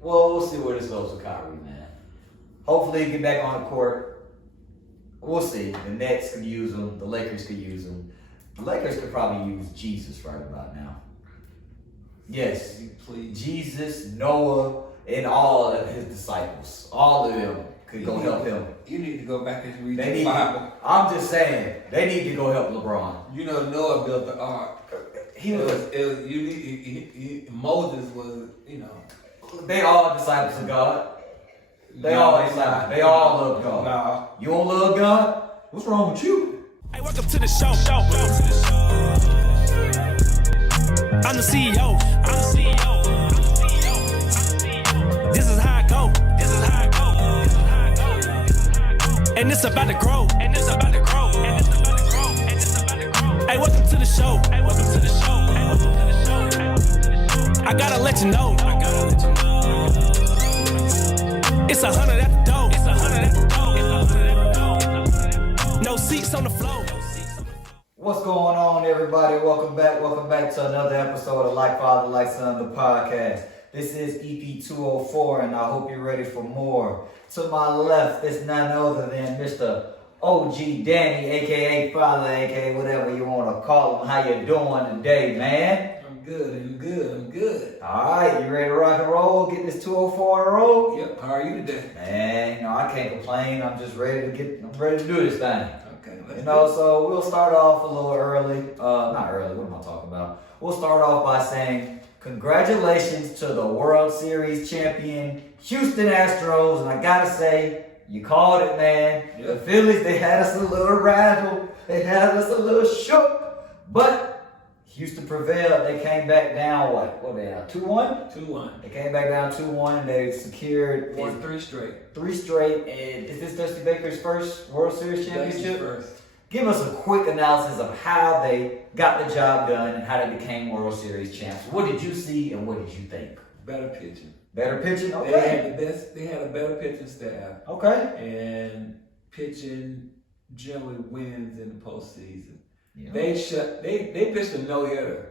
Well, we'll see where this goes with Kyrie, man. Hopefully he get back on the court. We'll see. The Nets could use him. The Lakers could use him. The Lakers could probably use Jesus right about now. Yes. Please. Jesus, Noah, and all of his disciples. All of them could go help him. You need to go back and read the Bible. I'm just saying, they need to go help LeBron. You know, Noah built the ark. Moses was, They all disciples of God. They all disciples. They all love God. Nah. You don't love God? What's wrong with you? Hey, welcome to the show. I'm the CEO. This is how I go. And it's about to grow. Hey, welcome to the show. I gotta let you know. It's 100 at the door. No seats on the floor. What's going on, everybody? Welcome back to another episode of Like Father, Like Son, the podcast. This is EP 204, and I hope you're ready for more. To my left is none other than Mr. OG Danny, aka Father, aka whatever you want to call him. How you doing today, man? I'm good. All right, you ready to rock and roll? Get this 204 in a row? Yep. How are you today? Man, I can't complain. I'm just ready to do this thing. Okay. So we'll start off a little early. Not early, what am I talking about? We'll start off by saying congratulations to the World Series champion, Houston Astros. And I gotta say, you called it, man. Yep. The Phillies, they had us a little rattled. They had us a little shook. But Houston prevailed. They came back down, what they are, 2-1? 2-1. They came back down 2-1, and they secured Won 3 straight. 3 straight. And is this Dusty Baker's first World Series championship? First. Give us a quick analysis of how they got the job done and how they became World Series champs. What did you see and what did you think? Better pitching. Better pitching? Okay. They had a better pitching staff. Okay. And pitching generally wins in the postseason. Yeah. They pitched a no-hitter.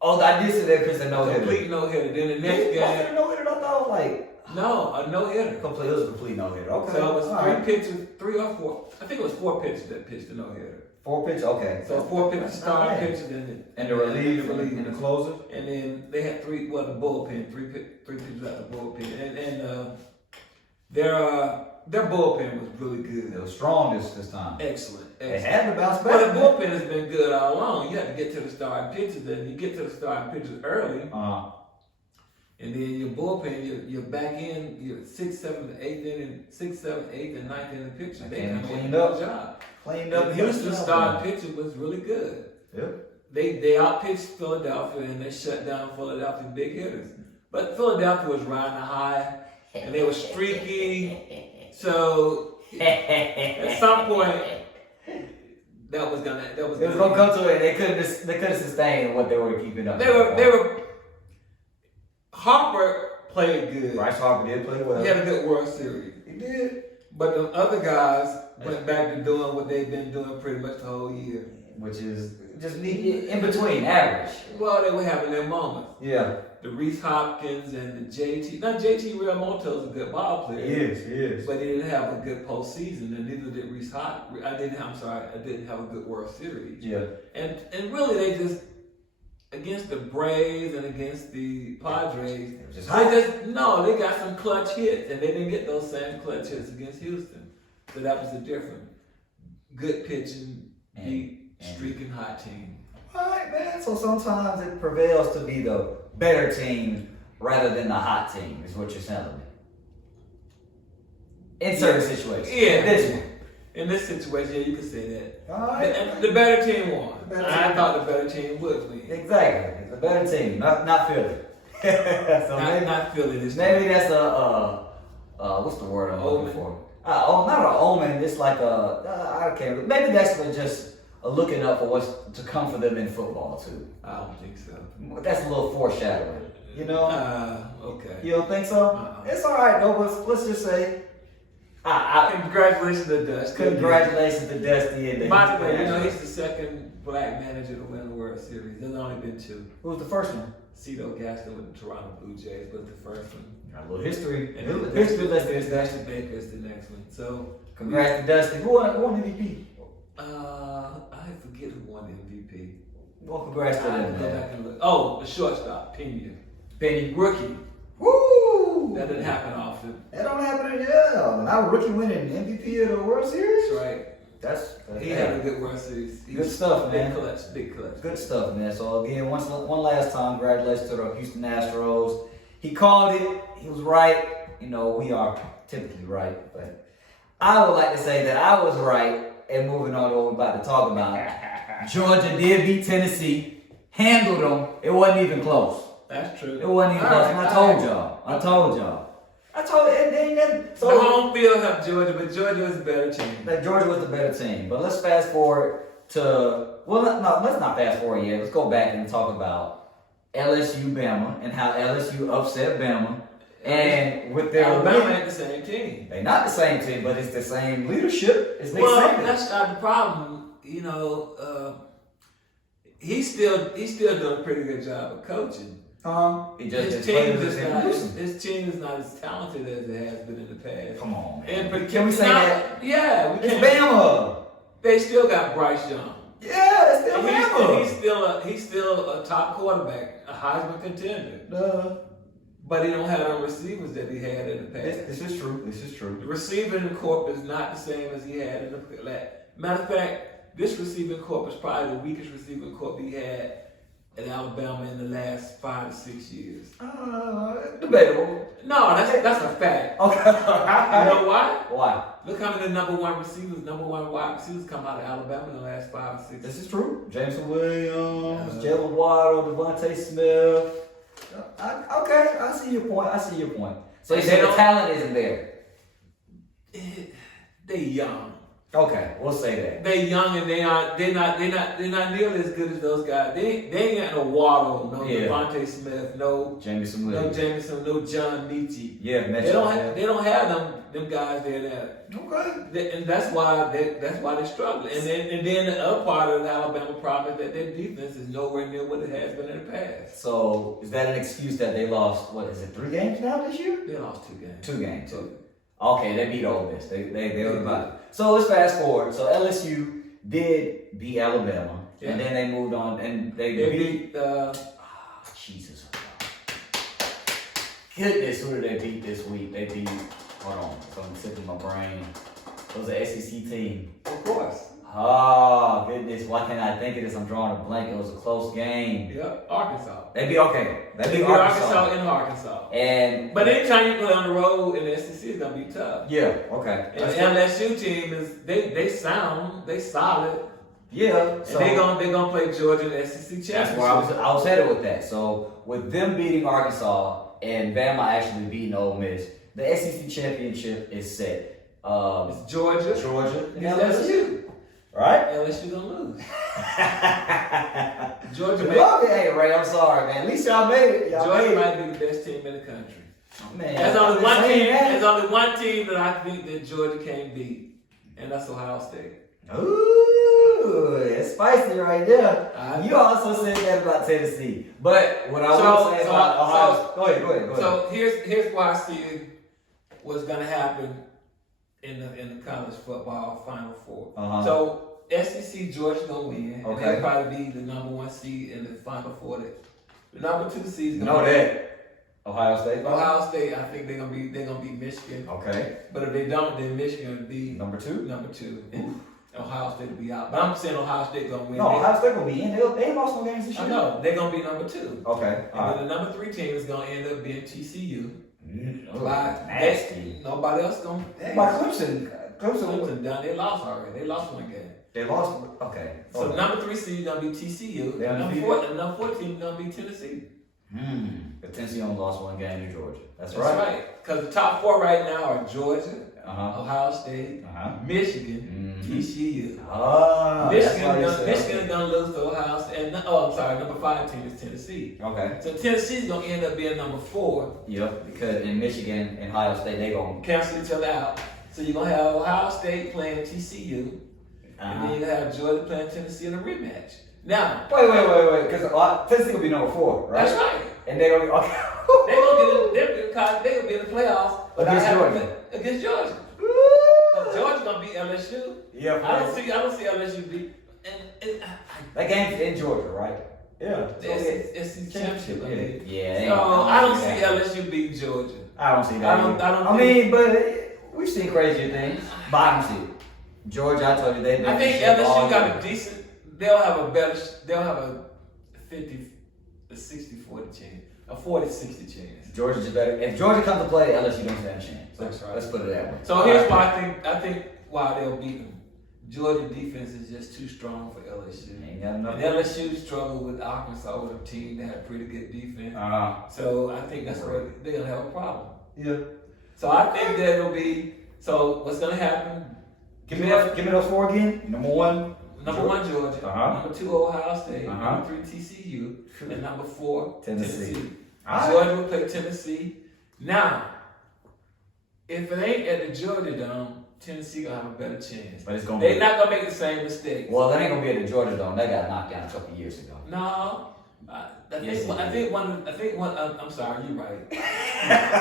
Oh, I did see they pitched a no-hitter. Complete no-hitter. Then the next They game. posted a no-hitter? I thought it was like... No, a no-hitter. It was a complete no-hitter. Okay. So it was all 3 right. pitchers, 3 or 4. I think it was 4 pitchers that pitched the no-hitter. 4 pitches? Okay. So 4 pitchers, That's not starting bad. pitchers, And the relief and the closer? And then they had the bullpen, three pitchers at the bullpen. And their bullpen was really good. It was strong this time. Excellent. They had to bounce back. But the bullpen has been good all along. You have to get to the starting pitchers, and you get to the starting pitchers early. And then your bullpen, you're back in, you're 6th, 7th, 8th inning, 6th, 7th, 8th, and 9th inning pitching. They come in and do a job. Cleaned up. And Houston's starting pitching was really good. Yep. They outpitched Philadelphia and they shut down Philadelphia's big hitters. But Philadelphia was riding a high and they were streaky. So at some point that was gonna come to it. They couldn't sustain what they were keeping up. They were Harper played good. Bryce Harper did play well. He had a good World Series. He did. But the other guys went back to doing what they've been doing pretty much the whole year. Which is just in between, average. Well, they were having their moments. Yeah. The Reese Hopkins and the JT. Now, JT Realmuto is a good ball player. He is. But he didn't have a good postseason, and neither did Reese Hopkins. I didn't have a good World Series. Yeah. And really, they just, against the Braves and against the Padres, they got some clutch hits, and they didn't get those same clutch hits against Houston. So that was the difference. Good pitching, beat streaking hot team. All right, man. So sometimes it prevails to be the better team rather than the hot team, is what you're telling me. In certain situations. Yeah. In this situation, yeah, you could say that. All right. And the better team won. I thought the better team would win. Exactly. It's a better team, not Philly. So not Philly this maybe time. that's what's the word I'm looking for? Not an omen. It's like I can't. Maybe that's just looking up for what's to come for them in football too. I don't think so. That's a little foreshadowing, you know. Okay. You don't think so? It's all right though. But let's just say, congratulations to Dusty. Congratulations to Dusty. And by the way, he's the second black manager to win the World Series. There's only been 2. Who was the first one? Cito Gaston with the Toronto Blue Jays was the first one. Got a little history. And Little then history lesson is Dusty that. Baker is the next one. So Congrats to Dusty. Who won MVP? I forget who won the MVP. Well, congrats to I have them, to go man. back and look. Oh, the shortstop, Pena. Penny. Rookie. Woo! That didn't happen often. That don't happen in jail. Now a rookie winning MVP of the World Series. That's right. That's He had a good World Series. Good stuff, man. Big clutch. Good stuff, man. So again, one last time, congratulations to the Houston Astros. He called it. He was right. You know, we are typically right, but I would like to say that I was right. And moving on to what we're about to talk about, Georgia did beat Tennessee, handled them. It wasn't even close. That's true. It wasn't even close. And I told y'all. So the home field helped Georgia, but Georgia was a better team. that Georgia was the better team. But let's fast forward to let's not fast forward yet. Let's go back and talk about LSU Bama and how LSU upset Bama. And with their Alabama win, ain't the same team. they not the same team, but it's the same leadership. It's Nick Well, Saban. that's not the problem. You know, he's still doing a pretty good job of coaching. He just His team is not as talented as it has been in the past. Come on, man. And, Can we say that? Yeah, we It's can. Bama. They still got Bryce Young. Yeah, it's still And Bama. he's still a top quarterback, a Heisman contender. But he don't have the receivers that he had in the past. This is true. The The receiving corp is not the same as he had in the last. Matter of fact, this receiving corp is probably the weakest receiving corp he had at Alabama in the last 5 to 6 years. debatable. No, that's a fact. Okay. You know why? Why? Look how many number one wide receivers come out of Alabama in the last 5 to 6 years. This is true. Jameson Williams, Jalen Waddle, Devontae Smith. Okay, I see your point. So you say the talent isn't there. They young. Okay, we'll say that. They young and they're not nearly as good as those guys. They ain't got no Waddle, no Devontae Smith, no Jameson no Williams. Jameson, no John Nietzsche. Yeah, They don't have them guys there. Okay. And that's why they struggle. And then the other part of the Alabama problem is that their defense is nowhere near what it has been in the past. So is that an excuse that they lost? What is it? 3 games now this year? They lost 2 games. 2 games. Okay, they beat Ole Miss. They were about it. So let's fast forward. So LSU did beat Alabama, and then they moved on, and they beat. Jesus. Goodness, who did they beat this week? They beat. Hold on, so I'm sick in my brain. It was an SEC team. Of course. Oh goodness, why can't I think of this? I'm drawing a blank. It was a close game. Yep, Arkansas. They beat Arkansas in Arkansas. But anytime you play on the road in the SEC, it's gonna be tough. Yeah. Okay. And the LSU team is they solid. Yeah. So And they gonna play Georgia in the SEC championship. that's where I was headed with that. So with them beating Arkansas and Bama actually beating Ole Miss, the SEC championship is set. It's Georgia, and it's LSU. Right? LSU gonna lose. Georgia Hey Ray, I'm sorry, man. At least y'all made it. Georgia might be the best team in the country. Man, There's only one team that I think that Georgia can't beat, and that's Ohio State. Ooh, it's spicy right there. You also said that about Tennessee. But what I will say about Ohio... Go ahead. So here's why I see what's gonna happen in the college football Final Four. So SEC Georgia gonna win. Okay. And they'll probably be the number 1 seed in the Final Four. The number 2 seed is know that. Ohio State. Ohio State, I think they're gonna be Michigan. Okay. But if they don't, then Michigan will be Number 2. And Ohio State will be out. But I'm saying Ohio State gonna win. No, Ohio State will be in. They lost no games this year. I know they're gonna be number 2. Okay. And then the number 3 team is gonna end up being TCU. Nasty. Nobody else gonna. By Clemson. Clemson done. They lost already. They lost 1 game. They lost. Okay. So the number 3 seed is gonna be TCU. They The undefeated? number 4 team is gonna be Tennessee. But Tennessee only lost 1 game to Georgia. That's That's right. Because the top 4 right now are Georgia, Ohio State, Michigan, TCU. Michigan gonna lose to Ohio State. And, number 5 team is Tennessee. Okay. So Tennessee's gonna end up being number 4. Yep, because in Michigan and Ohio State, they gonna cancel each other out. So you're gonna have Ohio State playing TCU, and then you have Georgia playing Tennessee in a rematch. Now, Wait, because Tennessee will be number 4, right? that's right. And they're gonna be okay. They're gonna be in the playoffs against Georgia. Georgia's gonna beat LSU. Yeah, I don't see LSU beat. And that game's in Georgia, right? Yeah. It's the championship. Yeah. So I don't see LSU beat Georgia. I don't see that. I mean, but we've seen crazier things. But I don't see it. Georgia, I told you they. I think LSU got a decent. They'll have a 50-60-40 chance, a 40-60 chance. Georgia's better. If Georgia comes to play, LSU don't stand a chance. That's right. Let's put it that way. So here's why I think why they'll beat them. Georgia defense is just too strong for LSU. Ain't got enough. And LSU struggled with Arkansas, with a team that had pretty good defense. So I think that's where they'll have a problem. Yeah. So I think that it'll be. So what's gonna happen? Give me those 4 again. Number 1. Number 1 Georgia. Number 2 Ohio State. Number 3 TCU. And number 4 Tennessee. Georgia will play Tennessee. Now, if it ain't at the Georgia Dome, Tennessee gonna have a better chance. But it's gonna They're not gonna make the same mistakes. Well, that ain't gonna be at the Georgia Dome. They got knocked down a couple years ago. No, I'm sorry, you're right.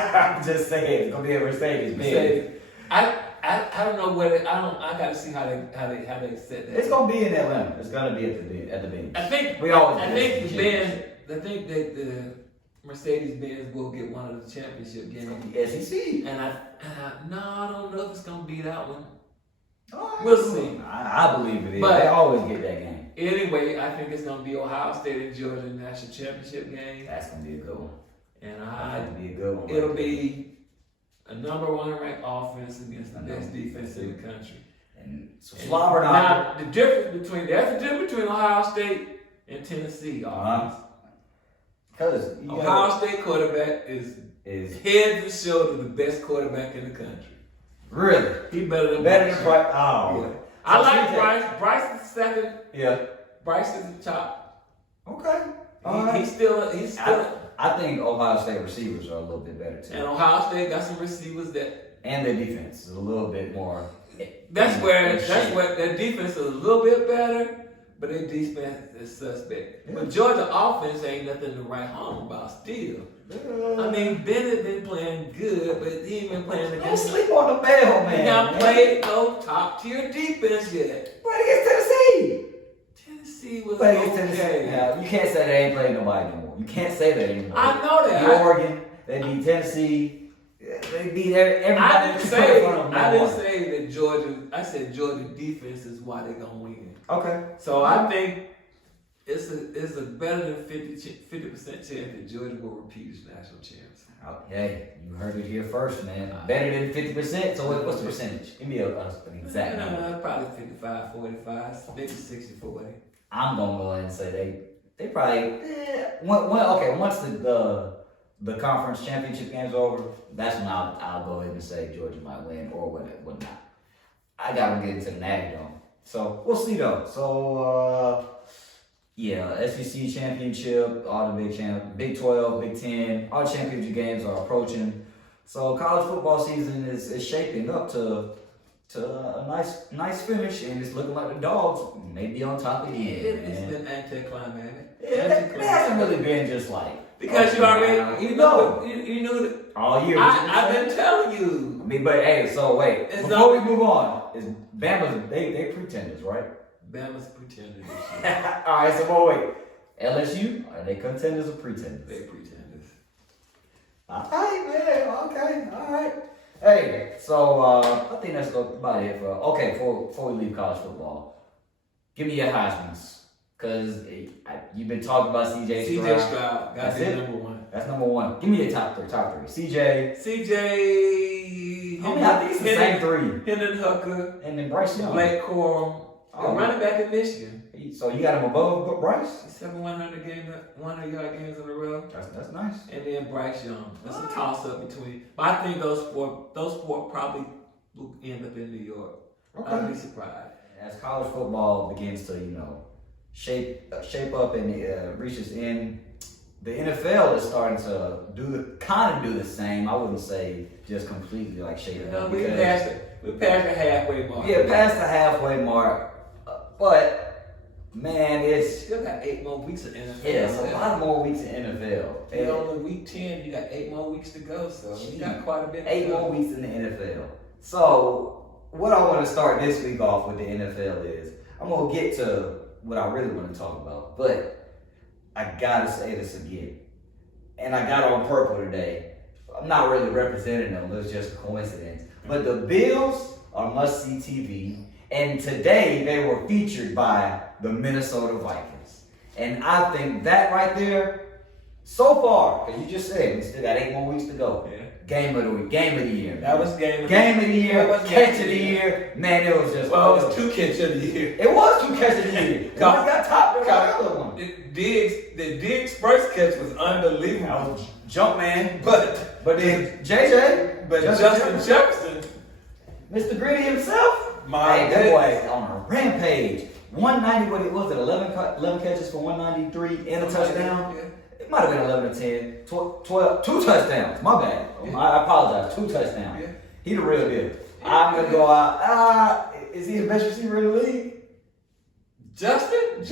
I'm just saying, it's gonna be a Mercedes Benz. I don't know whether I gotta see how they set that. It's gonna be in Atlanta. It's gonna be at the Benz. I think that the Mercedes Benz will get one of the championship games. SEC. And I don't know if it's gonna be that one. Oh, we'll see. I believe it is. But they always get that game. Anyway, I think it's gonna be Ohio State and Georgia national championship game. That's gonna be a good one. And That's gonna be a good one. It'll be a number 1 ranked offense against the best defense in the country. And so slobber now the difference between Ohio State and Tennessee offense. Because Ohio State quarterback is head and shoulder the best quarterback in the country. Really? He better than Bryce. Oh. Yeah. I like Bryce. Bryce is second. Yeah. Bryce is the top. Okay. He's still. I think Ohio State receivers are a little bit better too. And Ohio State got some receivers and their defense is a little bit more. That's where their defense is a little bit better, but their defense is suspect. Yeah. But Georgia offense ain't nothing to write home about still. I mean, Bennett been playing good, but he ain't been playing against. Don't sleep on the bell, man. He not played no top tier defense yet. But against Tennessee. Tennessee was okay. Yeah, you can't say they ain't playing nobody anymore. You can't say that anymore. I know that. Oregon, they beat Tennessee. They beat everybody. I didn't say that Georgia. I said Georgia defense is why they're gonna win. Okay. So I think it's a better than 50% chance that Georgia will repeat as national champs. Hey, you heard it here first, man. Better than 50%. So what's the percentage? Give me an exact number. Probably 55, 45, maybe 60, 40. I'm gonna go ahead and say they probably once the conference championship game's over, that's when I'll go ahead and say Georgia might win or what not. I gotta get into the Natty Dome. So we'll see though. So SEC championship, all the Big 12, Big 10, all the championship games are approaching. So college football season is shaping up to a nice finish, and it's looking like the Dogs may be on top again. It's been anticlimactic. It hasn't really been just like because you already you know that all year. I've been telling you. I mean, but hey, so wait before we move on, is Bama's they pretenders, right? Bama's pretenders this year. All right, so wait. LSU, are they contenders or pretenders? They pretenders. All right, man. Okay, all right. Hey, so I think that's about it before we leave college football. Give me your Heisman's, cause you've been talking about CJ Stroud. That's it. Number 1. That's number 1. Give me your top three. CJ. I mean, I think it's the same 3. Hendon Hooker. And then Bryce Young. Blake Corum. Running back in Michigan. So you got him above Bryce? 100 yard games in a row. That's nice. And then Bryce Young. That's a toss up between. But I think those four probably will end up in New York. Okay. I'd be surprised. As college football begins to shape up and reach its end, the NFL is starting to do the same. I wouldn't say just completely shape it up. We're past the halfway mark. Yeah, past the halfway mark. But Man, it's Still got 8 more weeks of NFL. yeah, it's a lot more weeks in NFL. And on week 10, you got 8 more weeks to go, so you got quite a bit. 8 more weeks in the NFL. So, what I want to start this week off with the NFL is I'm gonna get to what I really want to talk about, but I gotta say this again. And I got on purple today. I'm not really representing them, it was just a coincidence. But the Bills are must-see TV, and today they were featured by the Minnesota Vikings. And I think that right there, so far, because you just said we still got 8 more weeks to go. Yeah. Game of the week, game of the year. That was game of the year. Game of the year, catch of the year. Man, it was just. Well, it was 2 catch of the year. It was 2 catches of the year. One got topped by the other one. The Diggs' first catch was unbelievable. That was jump man. But then JJ, Justin Jefferson, Mr. Gritty himself. My that boy on a rampage. 190, what it was, 11 catches for 193 and a touchdown. Yeah. It might have been 11 or 10, 12, 2 touchdowns. My bad. Yeah. I apologize. 2 touchdowns. Yeah. He the real deal. I'm gonna go out. Is he the best receiver in the league? Justin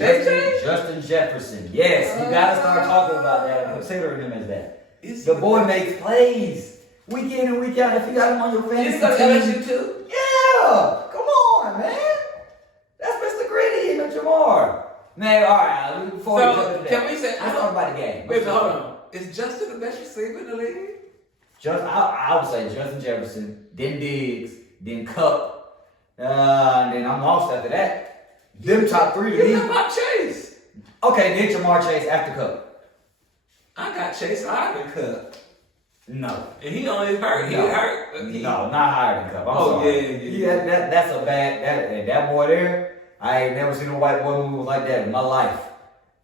Jefferson. Yes, you gotta start talking about that and considering him as that. Is The he boy the makes plays week in and week out. If you got him on your fantasy He's got team, LSU too. yeah, come on, man. That's Mr. Gritty and Jamar. Man, all right. Before So, we jump into can that, we say- let's talk about the game. Wait, hold on. Is Justin the best receiver in the league? I would say Justin Jefferson, then Diggs, then Cup, and then I'm lost after that. Them top 3 to me. It's about Chase. Okay, then Jamar Chase after Cup. I got Chase higher than Cup. No. And he only hurt. He No. hurt. No, not higher than Cup. I'm Oh, sorry. yeah. That's a bad. That boy there, I ain't never seen a white boy move like that in my life.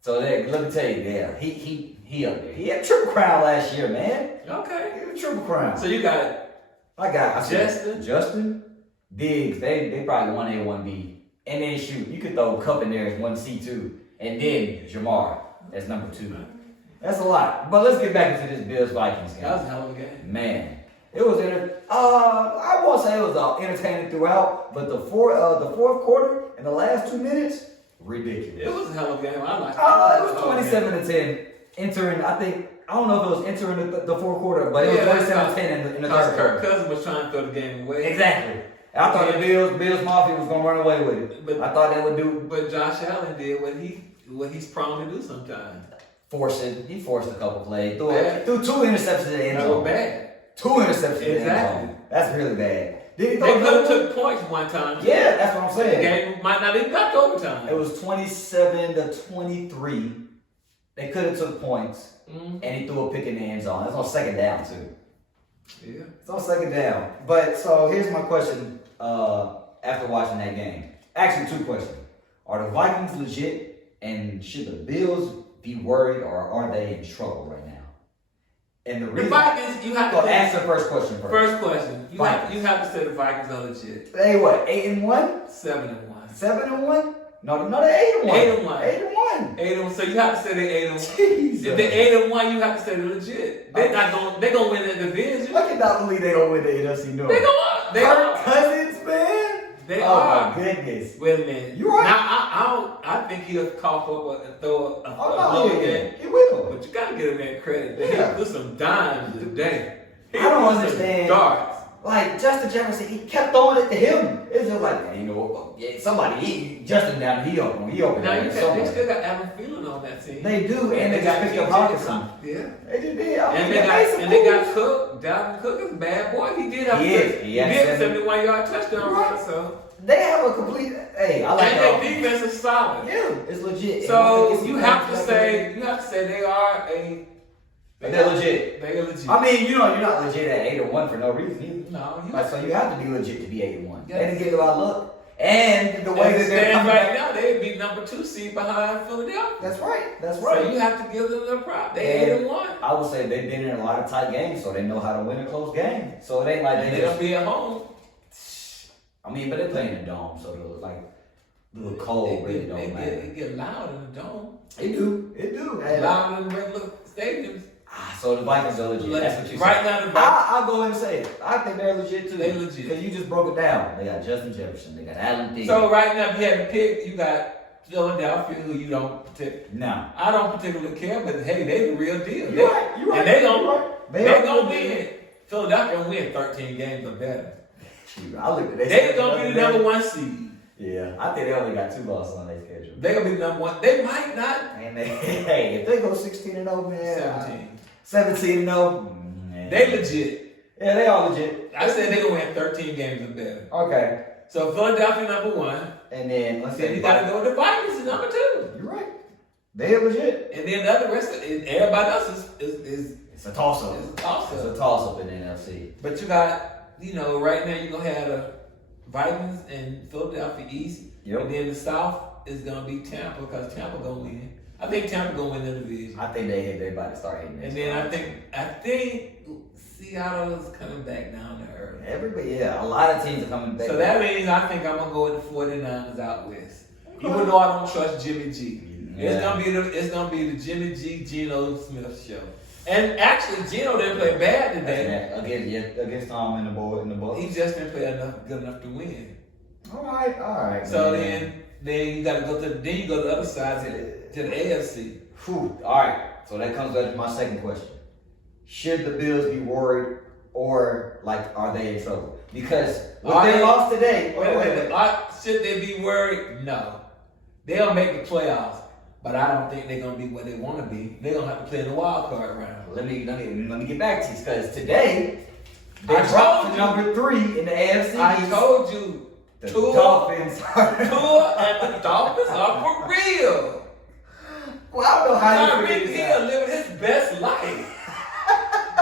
So let me tell you, yeah, he up there. He had triple crown last year, man. Okay. He had triple crown. So you got I said Justin, Diggs. They probably 1A, 1B, and then shoot, you could throw Cup in there as 1C too, and then Jamar as number 2. That's a lot. But let's get back into this Bills Vikings game. that was a hell of a game. Man, it was I won't say it was entertaining throughout, but the fourth quarter and the last 2 minutes, ridiculous. It was a hell of a game. I liked it. It was 27-10. Entering, I don't know if it was entering the fourth quarter, but it was 27-10 in the third Kirk quarter. Cousins was trying to throw the game away. Exactly. I thought the Bills Mafia was gonna run away with it. But I thought they would do But Josh Allen did what he's prone to do sometimes. He forced a couple plays. Bad. Threw 2 interceptions in the end That was zone. bad. 2 interceptions in the end Exactly. zone. That's really bad. Did he They throw could have another one? took points one time. Yeah, that's what I'm The saying. game might not even got to overtime. It was 27-23. They could have took points, Mhm. and he threw a pick in the end zone. That's on second down too. Yeah. It's on second down. But so here's my question after watching that game. Actually, 2 questions. Are the Vikings legit, and should the Bills be worried, or are they in trouble right now? And the The reason Vikings, you have Go to answer the first question first. First question. You Vikings. have to say the Vikings are legit. They what? 8-1, 7-1. 7-1. No, they're 8-1. 8-1. 8-1. 8-1. So you have to say they're 8-1. Jesus. If they're 8-1, you have to say they're legit. They're not going. They're gonna win that division. I cannot believe they don't win the NFC North. They gonna. They Kirk are. Cousins, man. They oh are. my goodness. Wait a minute. You right. Now I think he'll cough up and throw a Oh blow no, again. he will. But you gotta give him that credit. Yeah. He put some dimes today. He I don't put some understand. darts. Like Justin Jefferson, he kept throwing it to him. It's just like, man, you know what? Yeah, somebody, Justin down, he open Now you there. they still got Adam Thielen on that team. They do, and they got picked up Hawkinson. Yeah. They just did. And they got Cook. Dalvin Cook is a bad boy. He did have He a had 71-yard touchdown Right. run. So They have a complete. Hey, I like and that. their defense is solid. Yeah, it's legit. So And you have to say they are a. they're legit. They're legit. I mean, you're not legit at 8-1 for no reason either. No, Like, so you have to be legit to be 8-1. Yes. They didn't get a lot of luck. And the way that they're stand coming right back. now, they be number 2 seed behind Philadelphia. That's right. That's So right. you have to give them their prop. They And 8-1. I would say they've been in a lot of tight games, so they know how to win a close game. So it ain't like And they they'll just. be at home. I mean, but they're playing in the dome, so the cold really don't matter. It get loud in the dome. It do. And, Loud in regular stadiums. so the Vikings are legit. That's what you Right said. now, the Vikings. I'll go ahead and say it. I think they're legit too. They legit. Because you just broke it down. They got Justin Jefferson. They got Allen Thielen. So right now, if you had to pick, you got Philadelphia, who you don't protect. No. I don't particularly care, but hey, they the real deal. You're right. You're right. And they gonna They win. Philadelphia gonna win 13 games or better. Shoot, I looked at They gonna be the number one seed. Yeah, I think they only got 2 losses on their schedule. They gonna be the number one. They might not. And hey, if they go 16-0, man. 17. 17-0. Man. They legit. Yeah, they are legit. I said they gonna win 13 games or better. Okay. So Philadelphia number one. And then let's say Then you gotta go with the Vikings at number 2. You're right. They are legit. And then the other rest of everybody else is It's a toss-up. it's a toss-up. It's a toss-up in the NFC. But you got, right now you're gonna have the Vikings and Philadelphia East. Yep. And then the South is gonna be Tampa because Tampa gonna win. I think Tampa gonna win the division. I think they're about to start hitting. And then I think Seattle is coming back down to earth. Everybody, a lot of teams are coming back. So that means I think I'm gonna go with the 49ers out west. Even though I don't trust Jimmy G. Yeah. It's gonna be the Jimmy G Geno Smith show. And actually Geno didn't play bad today. Against Tom and the boy. He just didn't play good enough to win. All right. So then you gotta go to the other side to the AFC. Whew. All right. So that comes back to my second question. Should the Bills be worried or are they in trouble? Because what they lost today. Wait a minute. Should they be worried? No. They'll make the playoffs, but I don't think they're gonna be where they want to be. They're gonna have to play in the wild card round. Let me get back to you because today they dropped to number 3 in the AFC. I told you the Tua Dolphins. Tua and the Dolphins are for real. Well, I don't know how you Kyrie figure this out. living his best life.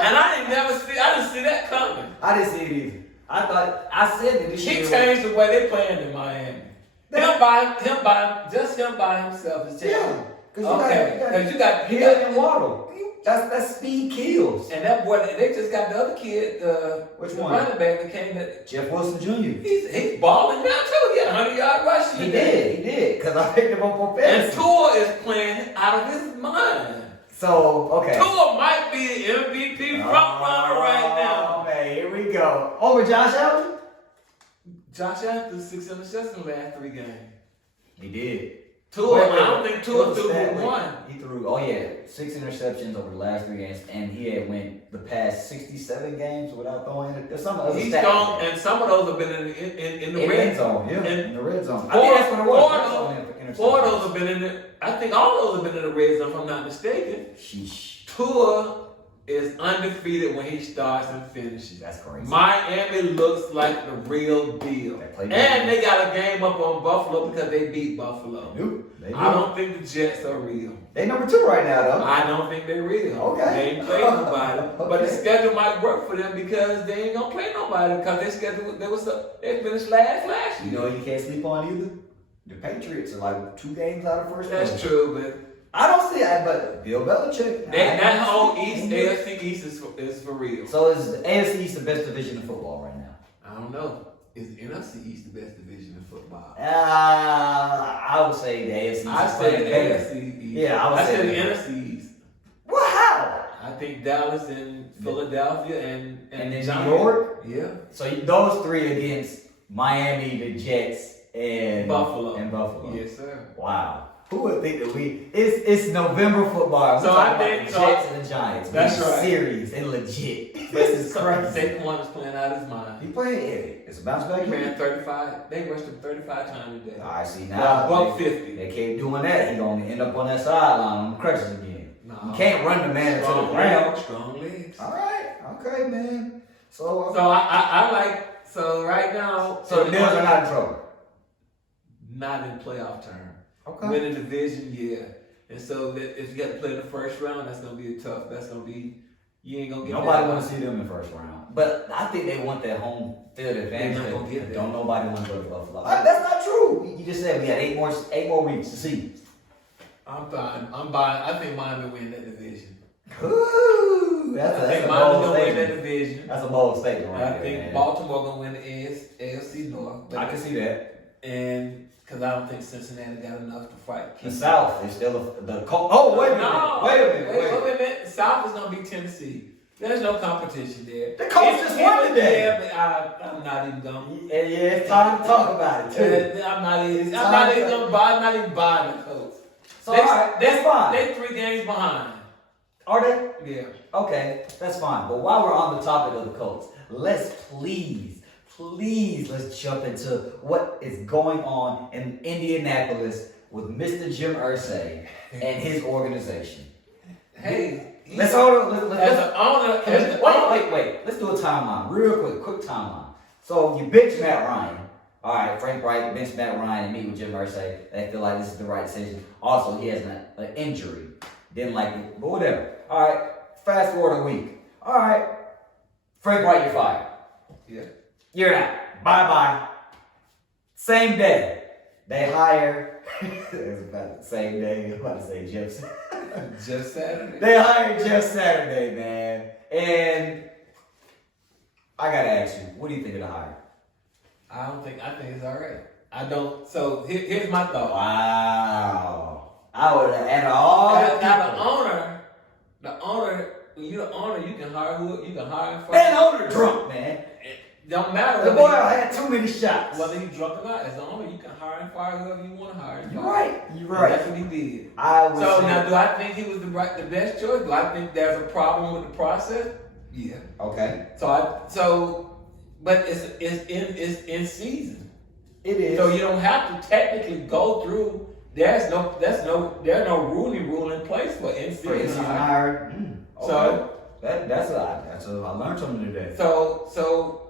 And I didn't see that coming. I didn't see it either. I said that this He year. changed the way they playing in Miami. Him by himself is changing. Yeah. Because you got Hill and Waddle. That's speed kills. And that boy, they just got the other kid, Which the one? running back that came that Jeff Wilson Jr. he's balling now too. He had 100-yard rushing. He today. did. Because I picked him up on And fantasy. Tua is playing out of his mind. So, okay. Tua might be the MVP frontrunner right now. Oh, man, here we go. Over Josh Allen? Josh Allen threw 6 interceptions in the last 3 games. He did. Tua, I don't think Tua threw Wait. one. He threw, 6 interceptions over the last 3 games, and he had went the past 67 games without throwing it. There's some other He's stat. gone, and some of those have been in the red zone. Yeah, And in the red zone. I think that's what it was. Four of those have been in the. I think all those have been in the red zone, if I'm not mistaken. Sheesh. Tua is undefeated when he starts and finishes. That's crazy. Miami looks like the real deal. And they got a game up on Buffalo because they beat Buffalo. They do. I don't think the Jets are real. They number 2 right now, though. I don't think they're real. Okay. They ain't played nobody. Okay. But the schedule might work for them because they ain't gonna play nobody because they finished last year. You know you can't sleep on either? The Patriots are like 2 games out of first place. That's true, but I don't see that, but Bill Belichick. that whole AFC East is for real. So is the AFC East the best division of football right now? I don't know. Is the NFC East the best division in football? I would say the AFC East. I say the AFC East. Yeah, I would say the NFC East. Well, how? I think Dallas and Philadelphia and then New Giants. York? Yeah. So those 3 against Miami, the Jets, and Buffalo. Yes, sir. Wow. Who would think that it's November football. So I think the Jets and the Giants. That's We're right. Serious and legit. But This is crazy. Saquon is playing out of his mind. He played it. It's a bounce back He game. ran 35. They rushed him 35 times a day. I see now. Buck 50. They keep doing that. He gonna end up on that sideline on the crutches again. No. You can't run the man into the Strong ground. legs. Strong legs. All right. Okay, man. So I like. So right now. the Bills are not in trouble. Not in playoff term. Okay. Win a division, yeah. And so if you got to play in the first round, that's gonna be tough. That's gonna be. You ain't gonna get. Nobody want to see them in the first round. But I think they want that home field advantage. They're not gonna get that. Don't nobody want to go to Buffalo. That's not true. You just said we had 8 more weeks to see. I'm fine. I'm buying. I think Miami win that division. Ooh, I think a Miami bold gonna win that statement. division. That's a bold statement, right I there, think man. Baltimore gonna win the AFC North. I can see that. And because I don't think Cincinnati got enough to fight. The South is still the cold. Oh, wait a minute. No. Wait a minute. Wait a minute. The South is gonna be Tennessee. There's no competition there. The coach just won today. I'm not even going. Yeah, it's time to talk about it too. I'm not even going to buy the coach. So alright, that's fine. They 3 games behind. Are they? Yeah. Okay, that's fine. But while we're on the topic of the Colts, let's please let's jump into what is going on in Indianapolis with Mr. Jim Irsay and his organization. Hey. Let's hold on. As an owner, Wait. Let's do a timeline, real quick timeline. So you bench Matt Ryan. All right, Frank Wright bench Matt Ryan and meet with Jim Irsay. They feel like this is the right decision. Also, he has an injury. Didn't like it, but whatever. All right, fast forward a week. All right, Frank Wright, you're fired. Yeah. You're out. Bye. Same day, they hire. It was about the same day. I was about to say Jeff. Just Saturday. They hired Jeff Saturday, man. And I gotta ask you, what do you think of the hire? I think it's all right. I don't. So here's my thought. Wow. I would have added all. Now the owner, when you're the owner, you can hire who you can hire. That owner drunk, man. It don't matter. The boy had too many shots. Whether he's drunk or not, as the owner, you can hire and fire whoever you want to hire. You're right. You're right. That's what he did. So now, do I think he was the best choice? Do I think there's a problem with the process? Yeah. Okay. But it's in season. It is. So you don't have to technically go through. There's no rule in place for in season hire. Okay. So that's I learned something today. So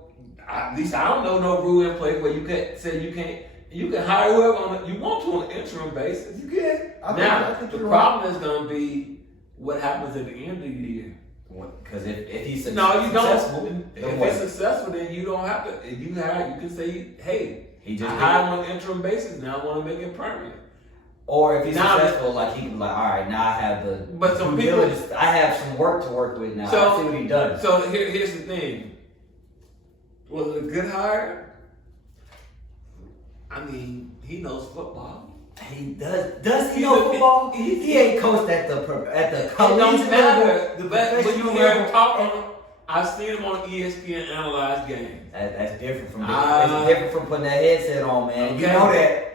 at least I don't know no rule in place where you can say you can hire whoever you want to on an interim basis. You can. Now the problem is going to be what happens at the end of the year. Because if he's successful, no, you don't. If he's successful, then you don't have to. If you can say, hey, I hired him on an interim basis. Now I want to make it permanent. Or if he's successful, like he can be like, all right, now I have the. But some people, I have some work to work with now. I see what he does. So here's the thing. Was it a good hire? I mean, he knows football. He does. Does he know football? He ain't coached at the college level. But when you hear him talking, I've seen him on ESPN analyze games. That's different from that's different from putting that headset on, man. Okay. You know that.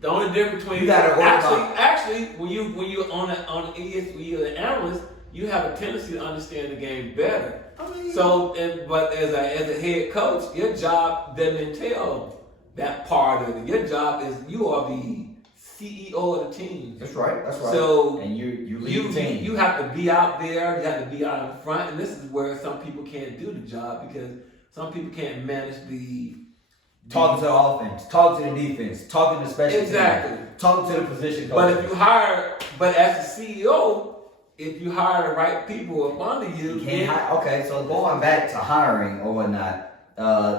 The only difference between actually when you're on ESPN, when you're an analyst, you have a tendency to understand the game better. But as a head coach, your job doesn't entail that part of it. Your job is you are the CEO of the team. That's right. So and you lead the team. You have to be out there. You have to be out in front. And this is where some people can't do the job because some people can't manage the talking to the offense, talking to the defense, talking to the special team, talking to the position coach. But as the CEO, if you hire the right people up under you, okay. So going back to hiring or whatnot,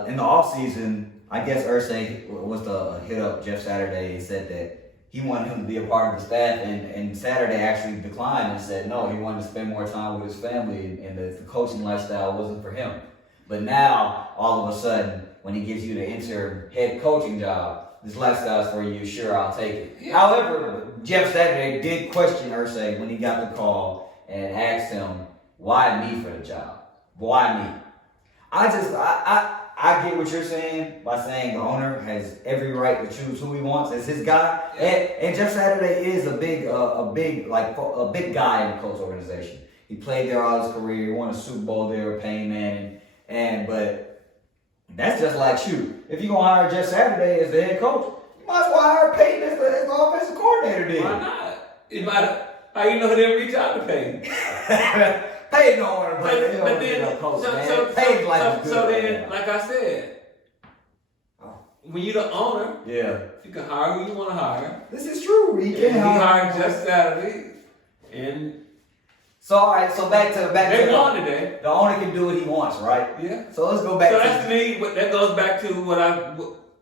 in the offseason, I guess Irsay was to hit up Jeff Saturday and said that he wanted him to be a part of the staff, and Saturday actually declined and said no, he wanted to spend more time with his family, and the coaching lifestyle wasn't for him. But now, all of a sudden, when he gives you the interim head coaching job, this lifestyle is for you, sure, I'll take it. Yeah. However, Jeff Saturday did question Irsay when he got the call and asked him, why me for the job? Why me? I get what you're saying by saying the owner has every right to choose who he wants as his guy, and Jeff Saturday is a big guy in the Colts organization. He played there all his career. He won a Super Bowl there, Payne Manning, but that's just like shoot. If you're gonna hire Jeff Saturday as the head coach, you might as well hire Payne as the offensive coordinator. Did why not? How you know he didn't reach out to Payne? Payne don't want to play. But then, like I said, when you're the owner, you can hire who you want to hire. This is true. He hired Jeff Saturday, and so all right. So back to they won today. The owner can do what he wants, right? Yeah. So let's go back. So that's to me. That goes back to what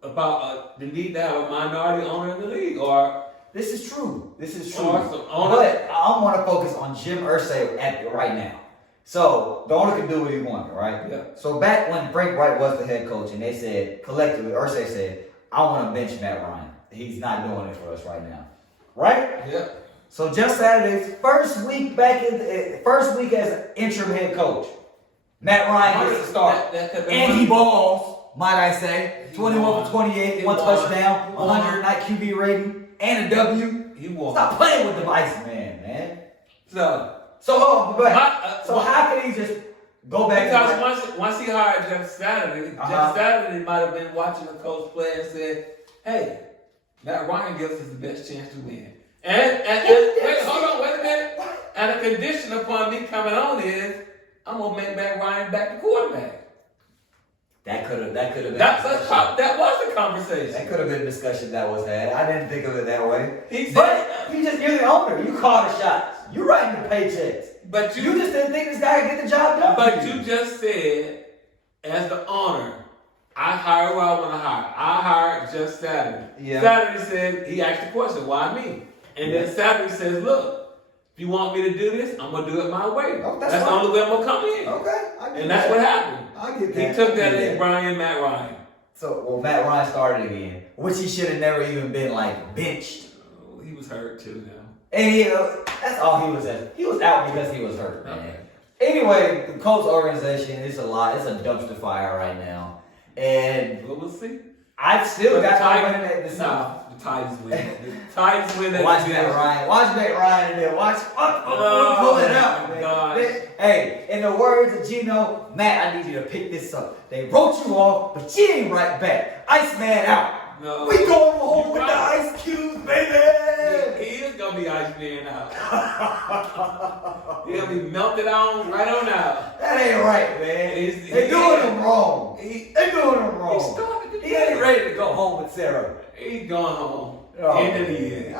about the need to have a minority owner in the league, or. This is true. But I want to focus on Jim Irsay right now. So the owner can do what he wanted, right? Yeah. So back when Frank Wright was the head coach, and they said collectively, Irsay said, "I want to bench Matt Ryan. He's not doing it for us right now." Right? Yeah. So Jeff Saturday's first week as an interim head coach, Matt Ryan gets the start. And he balls, might I say. 21 for 28, one touchdown, 100 QB rating, and a W. He won. Stop playing with the Vice man. So how can he just go back because once he hired Jeff Saturday, Jeff Saturday might have been watching the coach play and said, hey, Matt Ryan gives us the best chance to win. And wait a minute. And a condition upon me coming on is I'm gonna make Matt Ryan back to quarterback. That could have been. That was the conversation. That could have been a discussion that was had. I didn't think of it that way. But you're the owner. You call the shots. You writing the paychecks. But you just didn't think this guy could get the job done. But you just said, as the owner, I hire who I want to hire. I hired Jeff Saturday. Yeah. Saturday said, he asked the question, why me? And then Saturday says, look, if you want me to do this, I'm going to do it my way. Oh, that's the only way I'm going to come in. Okay. And that's what happened. I get that. He took that as Matt Ryan. So, Matt Ryan started again, which he should have never even been, benched. He was hurt, too, now. And that's all he was at. He was out because he was hurt, man. Okay. Anyway, the Colts organization is a lot. It's a dumpster fire right now. And we'll see. I've still got Titans winning at this time. The Titans win. The Titans win. Watch Matt Ryan. Watch Matt Ryan and then watch. Pull it out, man. God. Hey, in the words of Gino, Matt, I need you to pick this up. They wrote you off, but you ain't right back. Iceman out. No. We going home with the ice cubes, baby. He is gonna be Iceman out. He'll be melted on right on out. That ain't right, man. They doing him wrong. They doing him wrong. He ain't ready to go home with Sarah. He's going home. Oh, End of the year.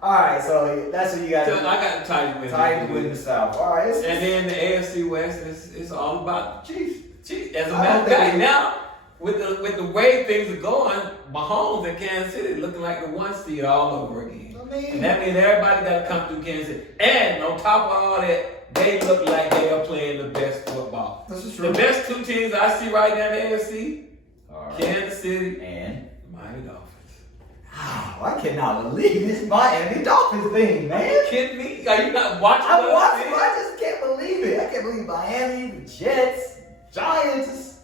All right, so that's what you got. So I got the Titans winning. Titans win the South. All right. And then the AFC West is all about the Chiefs. As a I matter don't of think fact, now with the way things are going, Mahomes and Kansas City looking like the one seed all over again. And that means everybody got to come through Kansas City. And on top of all that, they look like they are playing the best football. This is true. The best two teams I see right now in the AFC, Right. Kansas City and Miami Dolphins. Oh, I cannot believe this Miami Dolphins thing, man. Are you kidding me? Are you not watching? I'm watching, but I just can't believe it. I can't believe Miami, the Jets, Giants.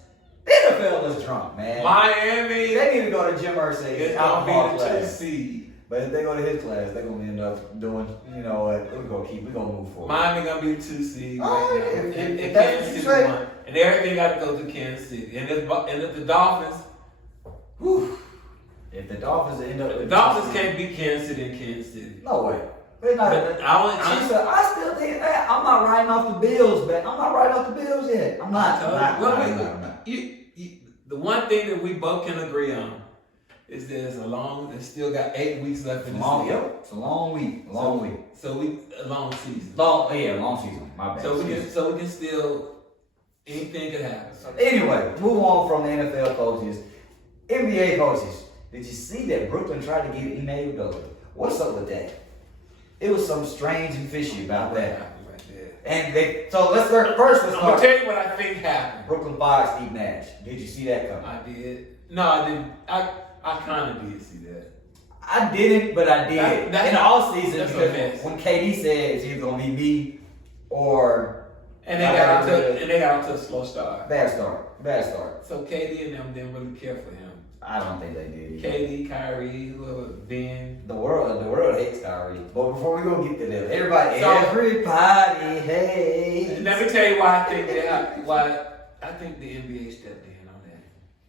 The NFL is drunk, man. Miami. They need to go to Jim Irsay. It's alcohol gonna be the two class. seed. But if they go to his class, they're gonna end up doing, you know what, we're gonna move forward. Miami gonna be the 2 seed Oh, right now. if And that's Kansas what you City say. won. And everything got to go to Kansas City. And if the Dolphins, If the Dolphins end up the with Dolphins can't beat Kansas City in Kansas City. no way. They're not. But I still think that I'm not writing off the Bills, man. I'm not writing off the Bills yet. I'm not. The one thing that we both can agree on is there's still got 8 weeks left in the season. Yep. It's a long week. A long season. Long season. My bad. So we can still, anything could happen. Anyway, move on from the NFL coaches. NBA coaches. Did you see that Brooklyn tried to get Ime Udoka? What's up with that? It was some strange and fishy about that. Right there. And let's start. I'm gonna tell you what I think happened. Brooklyn fired Steve Nash. Did you see that coming? I did. No, I didn't. I kind of did see that. I didn't, but I did. In the off season, that's because a mess. when KD said it's either gonna be me or And they got off to a slow start. bad start. So KD and them didn't really care for him. I don't think they did. KD, Kyrie, whoever, Ben. The world hates Kyrie. But before we go get to them, everybody, hey. Let me tell you why I think the NBA stepped in on that.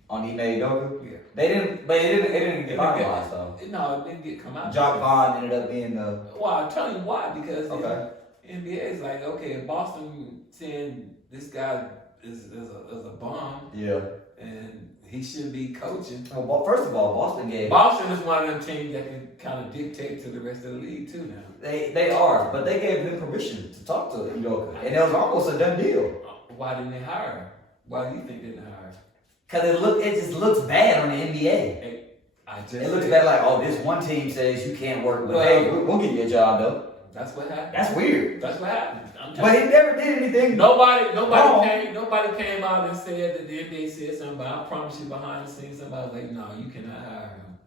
On Ime Udoka? Yeah. They didn't get finalized though. No, it didn't get come out. Jock Vaughn ended up being the. Well, I'll tell you why. Because Okay. the NBA is like, okay, if Boston saying this guy is a bum Yeah. and he shouldn't be coaching. Well, first of all, Boston is one of them teams that can kind of dictate to the rest of the league too now. They are, but they gave him permission to talk to Udoka, and it was almost a done deal. Why didn't they hire him? Why do you think they didn't hire him? Cause it just looks bad on the NBA. It looks bad like, oh, this one team says you can't work, but hey, we'll give you a job though. That's what happened. That's weird. That's what happened. But he never did anything. Nobody came out and said that the NBA said something, but I promise you behind the scenes somebody was like, no, you cannot hire him.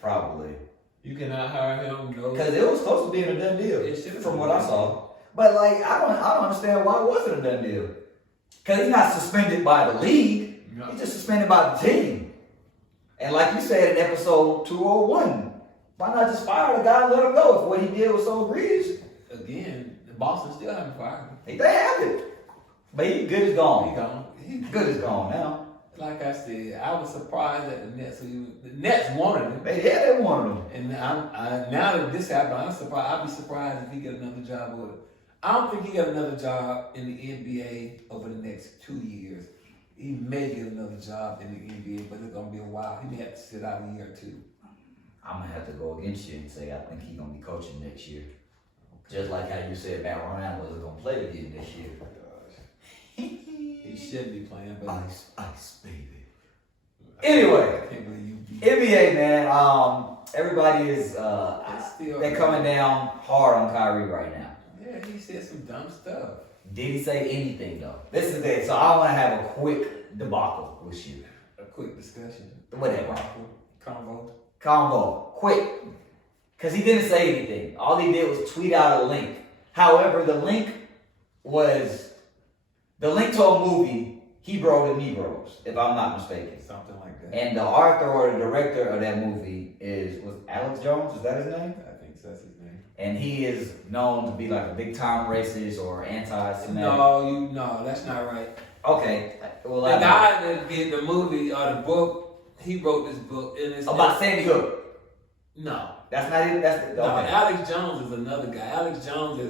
Probably. You cannot hire him, no. Because it was supposed to be a done deal, It should've from been what I saw. But like, I don't understand why it wasn't a done deal. Because he's not suspended by the league. No. He's just suspended by the team. And like you said in episode 201, why not just fire the guy and let him go if what he did was so egregious? Again, Boston still haven't fired him. They have it. But he good as gone. He gone. He's good as gone now. Like I said, I was surprised at the Nets. The Nets wanted him. They wanted him. And now that this happened, I'm surprised. I'd be surprised if he get another job with it. I don't think he got another job in the NBA over the next 2 years. He may get another job in the NBA, but it's gonna be a while. He may have to sit out a year or two. I'm gonna have to go against you and say I think he's gonna be coaching next year. Just like how you said Matt Ryan wasn't gonna play again this year. He shouldn't be playing, but Ice, baby. Anyway, I can't believe you beat NBA man, everybody is still they're coming down hard on Kyrie right now. Yeah, he said some dumb stuff. Did he say anything though? This is it. So I want to have a quick debacle with you. A quick discussion. Whatever. Convo. Quick. Because he didn't say anything. All he did was tweet out a link. However, the link to a movie, Hebrew to Negroes, if I'm not mistaken. Something like that. And the author or the director of that movie was Alex Jones. Is that his name? I think that's his name. And he is known to be like a big time racist or anti-Semitic. No, that's not right. Okay. Well, The guy that did the movie or the book, he wrote this book. And it's about Sandy Hook. No. That's not it. Okay. No, Alex Jones is another guy. Alex Jones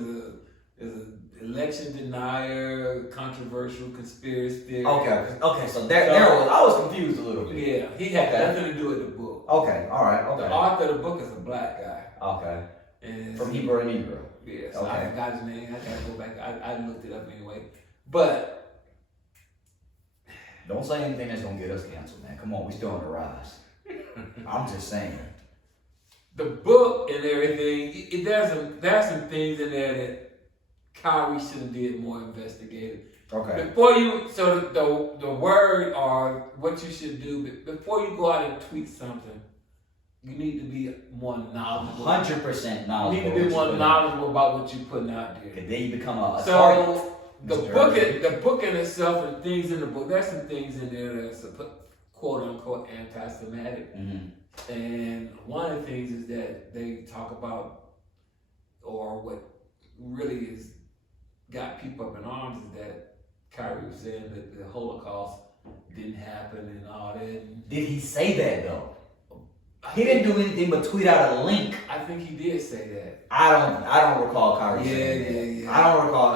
is an election denier, controversial conspiracy theory. Okay. So there was. I was confused a little bit. Yeah, he had nothing to do with the book. Okay. All right. Okay. The author of the book is a black guy. Okay. And From Hebrew to Negro. Yeah. So Okay. I forgot his name. I gotta go back. I looked it up anyway. But Don't say anything that's gonna get us canceled, man. Come on, we still on the rise. I'm just saying. the book and everything, there's some things in there that Kyrie should have did more investigative. Okay. Before you, so the word or what you should do, before you go out and tweet something, you need to be more knowledgeable. 100% knowledgeable. You need to be more knowledgeable about what you're putting out there. Because then you become a so target. the book in itself and things in the book, there's some things in there that's quote unquote anti-Semitic. Mm-hmm. And one of the things is that they talk about, or what really is got people up in arms is that Kyrie was saying that the Holocaust didn't happen and all that. Did he say that though? He didn't do anything but tweet out a link. I think he did say that. I don't recall Kyrie saying that. Yeah. I don't recall.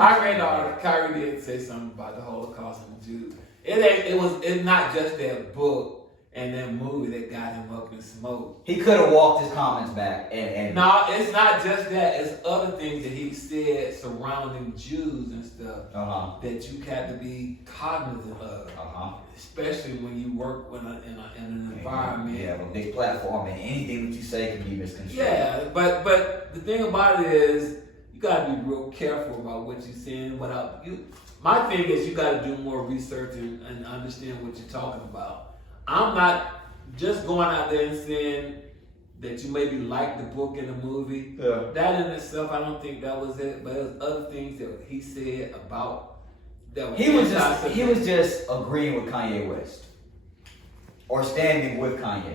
Kyrie did say something about the Holocaust and the Jews. It's not just that book and that movie that got him up in smoke. He could have walked his comments back and No, it's not just that. It's other things that he said surrounding Jews and stuff that you have to be cognizant of. Especially when you work in an environment. You have a big platform and anything that you say can be misconstrued. Yeah, but the thing about it is you gotta be real careful about what you're saying. My thing is you gotta do more research and understand what you're talking about. I'm not just going out there and saying that you maybe like the book and the movie. Yeah. That in itself, I don't think that was it. But there's other things that he said about that was He was just agreeing with Kanye West. Or standing with Kanye.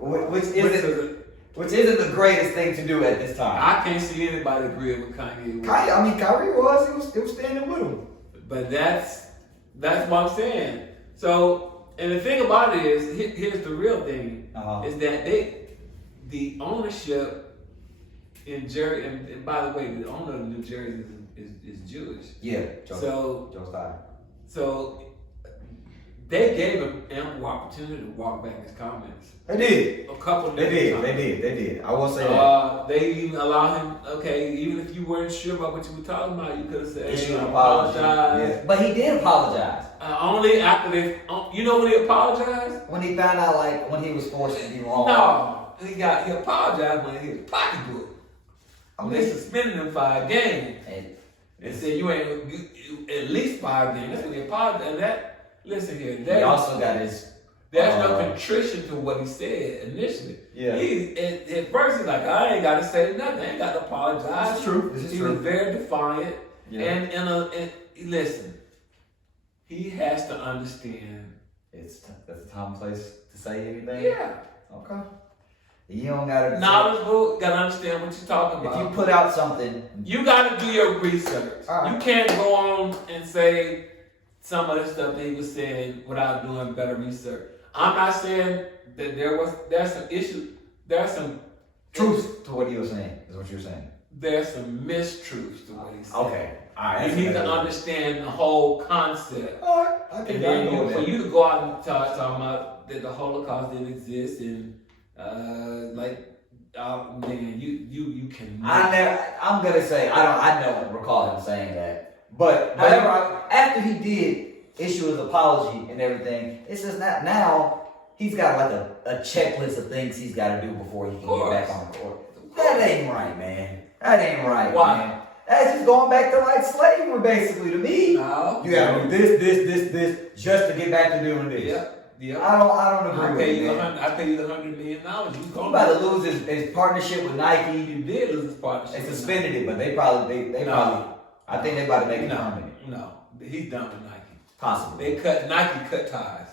Which isn't the greatest thing to do at this time. I can't see anybody agreeing with Kanye West. Kyrie was standing with him. But that's what I'm saying. So, and the thing about it is, here's the real thing, is that the ownership in Jersey, and by the way, the owner of New Jersey is Jewish. Yeah, Joe Stein. So they gave him ample opportunity to walk back his comments. They did. A couple. They did. I will say that. They even allow him. Okay, even if you weren't sure about what you were talking about, you could have said, Issue "Hey, an apologize." Yeah. But he did apologize. Only after they. You know when he apologized? When he found out, when he was forced to be wrong. No, he apologized when he hit the pocketbook. When they suspended him 5 games. They said you at least 5 games. That's when he apologized. And listen here. He also got his. There's no contrition to what he said initially. Yeah. At first he's like, I ain't got to say nothing. I ain't got to apologize. This is true. He was very defiant. Yeah. And listen, he has to understand. That's the time and place to say anything? Yeah. Okay. You don't gotta... Knowledgeable, gotta understand what you're talking about. If you put out something... You gotta do your research. Right. You can't go on and say some of the stuff they was saying without doing better research. I'm not saying that there's some issues, there's some truth to what he was saying, is what you're saying. There's some mistruths to what he said. Okay. All right. You need to understand the whole concept. All right. I And think then for you to go out and talk about that the Holocaust didn't exist and man, you can. I'm gonna say I don't recall him saying that. But however, after he did issue his apology and everything, it's just not now. He's got like a checklist of things he's got to do before he can get back on the court. That ain't right, man. That ain't right, man. That's just going back to like slavery, basically, to me. No. You gotta do this, just to get back to doing this. Yeah. I don't agree with you. I pay you the $100 million. He's about to lose his partnership with Nike. He did lose his partnership. They suspended it, but they probably I think they about to make it permanent. No, he's done with Nike. Possibly. Nike cut ties.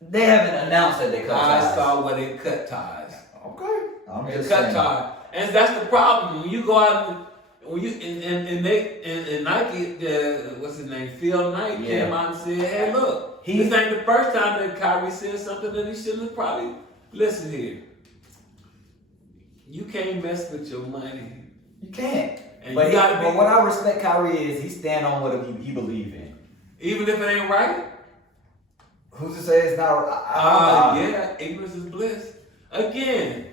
They haven't announced that they cut ties. I saw where they cut ties. Okay. They cut ties. And that's the problem. When you go out and Nike, what's his name? Phil Knight came out and said, hey, look, this ain't the first time that Kyrie said something that he shouldn't have probably. Listen here. You can't mess with your money. You can't. And but what I respect Kyrie is he stand on what he believe in. Even if it ain't right? Who's to say it's not right? Yeah, ignorance is bliss. Again,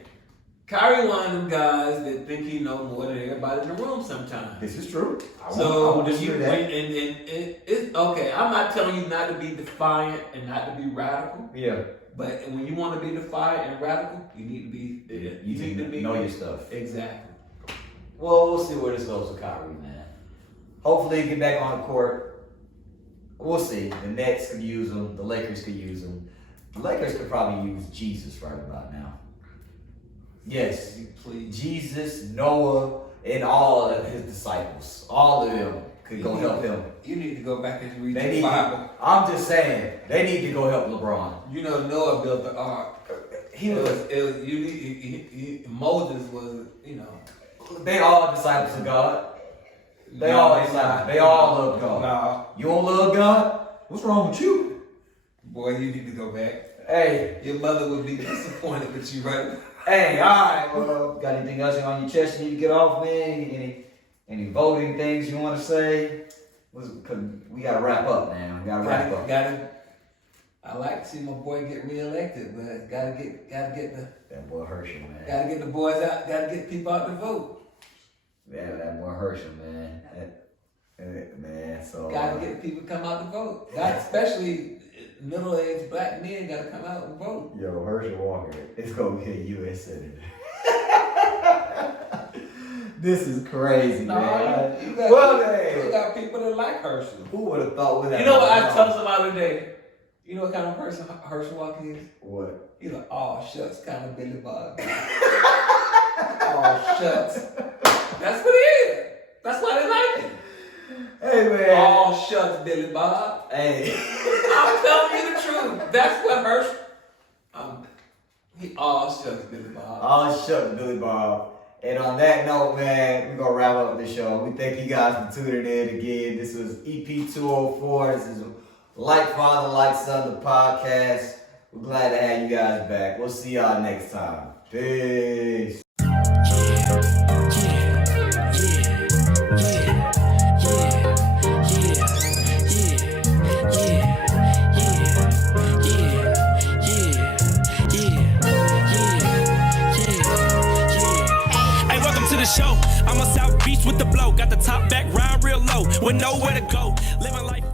Kyrie one of them guys that think he know more than everybody in the room sometimes. This is true. It's okay. I'm not telling you not to be defiant and not to be radical. Yeah. But when you want to be defiant and radical, you need to be. You need to know your stuff. Exactly. Well, we'll see where this goes with Kyrie, man. Hopefully, he get back on the court. We'll see. The Nets could use him. The Lakers could use him. The Lakers could probably use Jesus right about now. Yes. Please. Jesus, Noah, and all of his disciples. All of them could go help him. You need to go back and read the Bible. I'm just saying, they need to go help LeBron. You know, Noah built the ark. Moses was, They all disciples of God. They all love God. No. You don't love God? What's wrong with you? Boy, you need to go back. Hey. Your mother would be disappointed with you, right? Hey, alright, well, got anything else on your chest you need to get off, man? Any voting things you want to say? Cause we gotta wrap up, man. We gotta wrap up. I like to see my boy get reelected, but gotta get that boy Herschel, man. Gotta get the boys out, gotta get people out to vote. Yeah, that boy Herschel, man. Man, so gotta get people to come out to vote. Especially middle-aged black men gotta come out and vote. Yo, Herschel Walker is gonna be a U.S. Senator. This is crazy, man. You got people that like Herschel. Who would have thought with that? You know what I told somebody today? You know what kind of person Herschel Walker is? What? He's like, oh shucks, kind of Billy Bob. Oh shucks. That's what he is. That's why they like him. Hey man. Oh shucks, Billy Bob. Hey. I'm telling you the truth. That's what Herschel. All shucks, Billy Bob. All shucks, Billy Bob. And on that note, man, we're going to wrap up the show. We thank you guys for tuning in again. This was EP 204. This is Like Father, Like Son, the podcast. We're glad to have you guys back. We'll see y'all next time. Peace. Show. I'm a South Beach with the blow. Got the top back, ride real low. With nowhere to go. Living life.